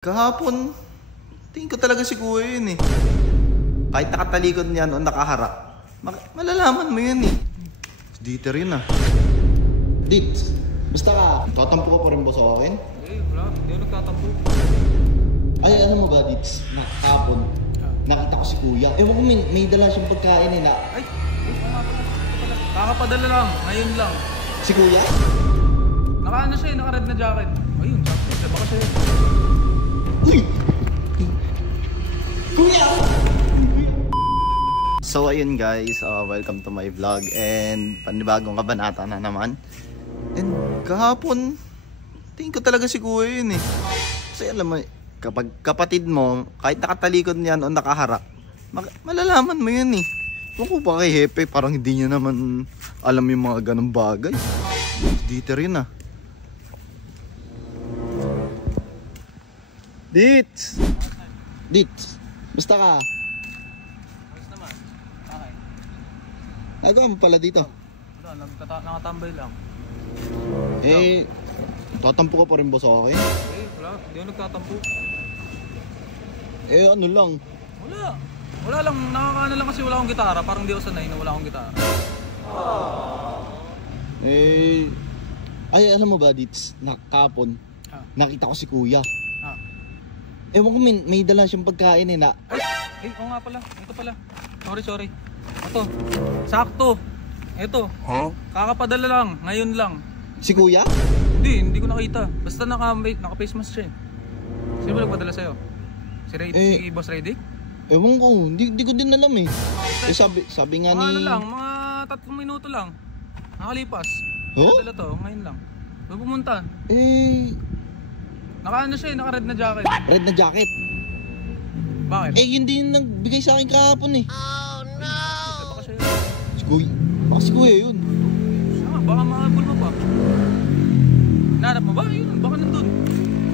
Kahapon, tingin ko talaga si Kuya yun eh. Kahit nakatalikod niyan o nakaharap, malalaman mo yun eh. Dieter yun ah. Dit, basta ka, tatampo ka pa rin ba sa akin? Wala. Hindi ako nagtatampo. Ay, ano mo ba, Dits? Kahapon, nakita ko si Kuya. Ewan ko, may dala siyang pagkain eh na... Ay, kakapadala lang. Ngayon lang. Si Kuya? Naka-ano siya, naka-red na jacket. Ayun, sakto. Baka siya yun. Uy! Kuya! So ayun guys, welcome to my vlog and panibagong kabanata na naman. And kahapon, tingin ko talaga si Kuya yun eh. Kasi alam mo, kapag kapatid mo, kahit nakatalikod niyan o nakaharap, malalaman mo yun eh. Kung ko pa kay Hepe, parang hindi niya naman alam yung mga ganong bagay. Dieter yun ah. Dits! Dits, basta ka. Ayos naman. Okay. Nagawa mo pala dito. Wala, nakatambay lang. Eh, tatampo ka pa rin ba sa akin? Wala. Hindi ako nagtatampo. Eh, ano lang. Wala. Wala lang. Nakakaano lang kasi wala akong gitara. Parang di ako sanay na wala akong gitara. Eh, ay, alam mo ba, Dits? Kahapon, nakita ko si Kuya. Ewan ko, may dala siyang pagkain eh na... Ay, oo nga pala. Ito pala. Sorry. Ito. Sakto. Ito. Huh? Kakapadala lang. Ngayon lang. Si Kuya? Hindi ko nakita. Basta naka-face mask siya eh. Sino ba nagpadala sa'yo? Si Boss Redick? Ewan ko, hindi ko din alam eh. Eh sabi nga ni... Ano lang, mga 3 minuto lang. Nakalipas. Huh? Padala to, ngayon lang. May pumunta. Eh... Naka-ano siya eh, naka-red na jacket. Red na jacket? Bakit? Eh, yun din nagbigay sa akin kahapon eh. Oh no! Baka siya yun. Si Kuya? Baka si Kuya yun. Baka makabul mo pa. Nahanap mo ba? Yun, baka nandun.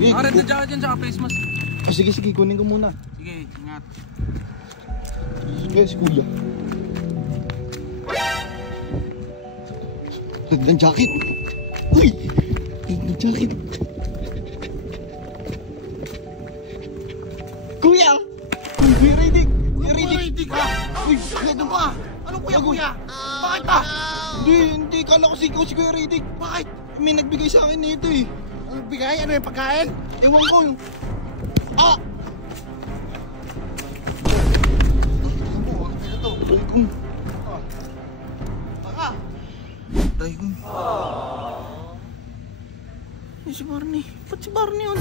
Eh, Naka-red na jacket yan, tsaka face mask. Oh, sige, kunin ko muna. Sige, ingat. Si Kuya. Red na jacket. Uy! Red na jacket. Kuya! Kuya Redick! Kuya Redick! Uy, ano ba? Anong kuya? Bakit ba? Hindi. Kala ko si Kuya Redick. Bakit? May nagbigay sa akin nito eh. Anong bigay? Ano yung pagkain? Ewan ko. Ah! Baka. Tay ko. Si Barney. Ba't si Barney yun?